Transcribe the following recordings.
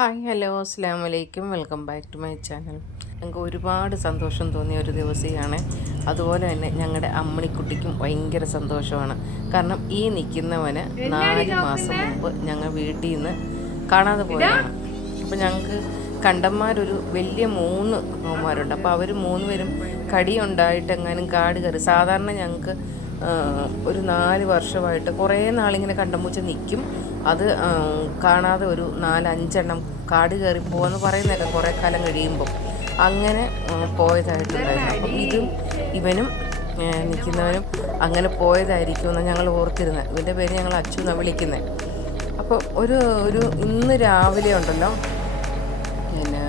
Hi hello അസ്സാം വലൈക്കും welcome back to my channel. ഞങ്ങൾക്ക് ഒരുപാട് സന്തോഷം തോന്നിയ ഒരു ദിവസമാണ്. അതുപോലെ തന്നെ ഞങ്ങളുടെ അമ്മണിക്കുട്ടിക്കും ഭയങ്കര സന്തോഷമാണ്. കാരണം ഈ നിൽക്കുന്നവന് 4 മാസം മുമ്പ് ഞങ്ങൾ വീട്ടിൽ നിന്ന് കാണാതെ പോയതാണ്. അപ്പോൾ ഞങ്ങൾക്ക് കണ്ടന്മാരൊരു വലിയ 3 നോന്മാരുണ്ട്. അപ്പോൾ അവർ 3 പേരും കടിയുണ്ടായിട്ട് എങ്ങാനും കാട് കയറി. സാധാരണ ഞങ്ങൾക്ക് ഒരു 4 വർഷമായിട്ട് കുറേ നാളിങ്ങനെ കണ്ടമ്പൂച്ച നിൽക്കും. അത് കാണാതെ ഒരു 4-5 എണ്ണം കാട് കയറി പോകുമെന്ന് പറയുന്നേക്കാം കുറേ കാലം കഴിയുമ്പം. അങ്ങനെ പോയതായിട്ടുണ്ടായിരുന്നു. അപ്പം ഇവനും നിൽക്കുന്നവനും അങ്ങനെ പോയതായിരിക്കുമെന്ന് ഞങ്ങൾ ഓർത്തിരുന്നത്. ഇവൻ്റെ പേര് ഞങ്ങൾ അച്ചു എന്നാണ് വിളിക്കുന്നത്. അപ്പോൾ ഒരു ഇന്ന് രാവിലെ ഉണ്ടല്ലോ, പിന്നെ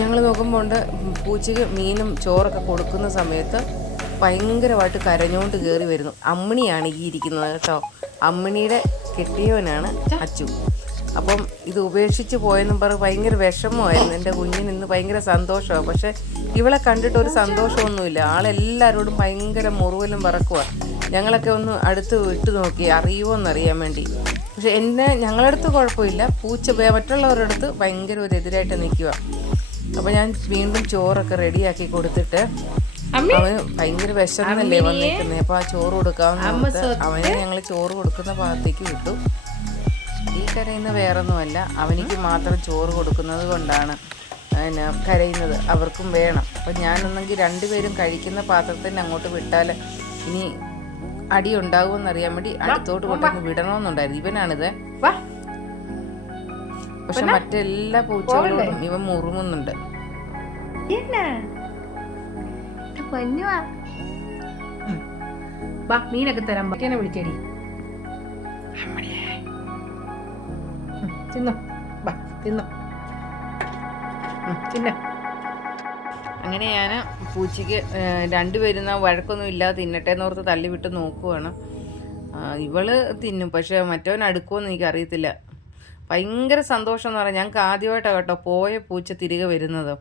ഞങ്ങൾ നോക്കുമ്പോൾ ഉണ്ട് പൂച്ചയ്ക്ക് മീനും ചോറൊക്കെ കൊടുക്കുന്ന സമയത്ത് ഭയങ്കരമായിട്ട് കരഞ്ഞുകൊണ്ട് കയറി വരുന്നു. അമ്മിണിയാണ് ഈ ഇരിക്കുന്നത് കേട്ടോ. അമ്മിണിയുടെ കെട്ടിയവനാണ് അച്ചു. അപ്പം ഇത് ഉപേക്ഷിച്ച് പോയെന്നും പറഞ്ഞ് ഭയങ്കര വിഷമമായിരുന്നു. എൻ്റെ കുഞ്ഞിന് ഇന്ന് ഭയങ്കര സന്തോഷമാണ്. പക്ഷേ ഇവളെ കണ്ടിട്ട് ഒരു സന്തോഷമൊന്നുമില്ല. ആളെല്ലാവരോടും ഭയങ്കര മുറുവലും പറക്കുക. ഞങ്ങളൊക്കെ ഒന്ന് അടുത്ത് വിട്ടു നോക്കി അറിയുമോ എന്നറിയാൻ വേണ്ടി. പക്ഷെ ഞങ്ങളടുത്ത് കുഴപ്പമില്ല, മറ്റുള്ളവരുടെ അടുത്ത് ഭയങ്കര ഒരു എതിരായിട്ട് നിൽക്കുക. അപ്പോൾ ഞാൻ വീണ്ടും ചോറൊക്കെ റെഡിയാക്കി കൊടുത്തിട്ട് അവന് ഭയങ്കര വിശന്നല്ലേ വന്നിരിക്കുന്നത്. അപ്പോൾ ആ ചോറ് കൊടുക്കാവുന്ന അവന് ഞങ്ങൾ ചോറ് കൊടുക്കുന്ന ഭാഗത്തേക്ക് വിട്ടു. ഈ കരയുന്ന വേറൊന്നുമല്ല, അവനിക്ക് മാത്രം ചോറ് കൊടുക്കുന്നത് കൊണ്ടാണ് കരയുന്നത്. അവർക്കും വേണം. അപ്പം ഞാനൊന്നെങ്കിൽ 2 പേരും കഴിക്കുന്ന പാത്രത്തിന് അങ്ങോട്ട് വിട്ടാൽ ഇനി അടി ഉണ്ടാകുമെന്നറിയാൻ വേണ്ടി അടുത്തോട്ട് കൊണ്ടൊന്ന് വിടണമെന്നുണ്ടായിരുന്നു. ഇവനാണിത്. പക്ഷെ മറ്റെല്ലാ പൂച്ചകളോടും ഇവൻ മുറുമുന്നുണ്ട്. മീനൊക്കെ തരാൻ പറ്റിയെന്നെ വിളിച്ചേടി. തിന്നോ തിന്നോ തിന്ന. അങ്ങനെ ഞാൻ പൂച്ചയ്ക്ക് 2 പേരും വഴക്കൊന്നും ഇല്ലാതെ തിന്നട്ടെ എന്നോർത്ത് തള്ളിവിട്ട് നോക്കുവാണ്. ഇവള് തിന്നും, പക്ഷെ മറ്റവൻ അടുക്കുമെന്ന് എനിക്കറിയത്തില്ല. ഭയങ്കര സന്തോഷം എന്ന് പറഞ്ഞാൽ ഞങ്ങൾക്ക് ആദ്യമായിട്ടാണ് കേട്ടോ പോയ പൂച്ച തിരികെ വരുന്നത്.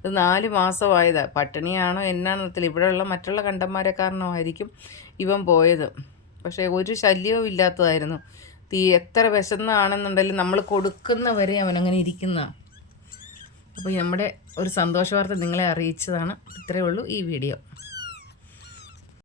ഇത് 4 മാസമായതാണ്. പട്ടിണിയാണോ എന്നാണെന്നറിയത്തില്ല. ഇവിടെയുള്ള മറ്റുള്ള കണ്ടന്മാരെ കാരണമായിരിക്കും ഇവൻ പോയത്. പക്ഷേ ഒരു ശല്യവും ഇല്ലാത്തതായിരുന്നു. എത്ര വിശന്നാണെന്നുണ്ടെങ്കിലും നമ്മൾ കൊടുക്കുന്നവരെ അവനങ്ങനെ ഇരിക്കുന്നതാണ്. അപ്പോൾ നമ്മുടെ ഒരു സന്തോഷ വാർത്ത നിങ്ങളെ അറിയിച്ചതാണ്. ഇത്രയേ ഉള്ളൂ ഈ വീഡിയോ.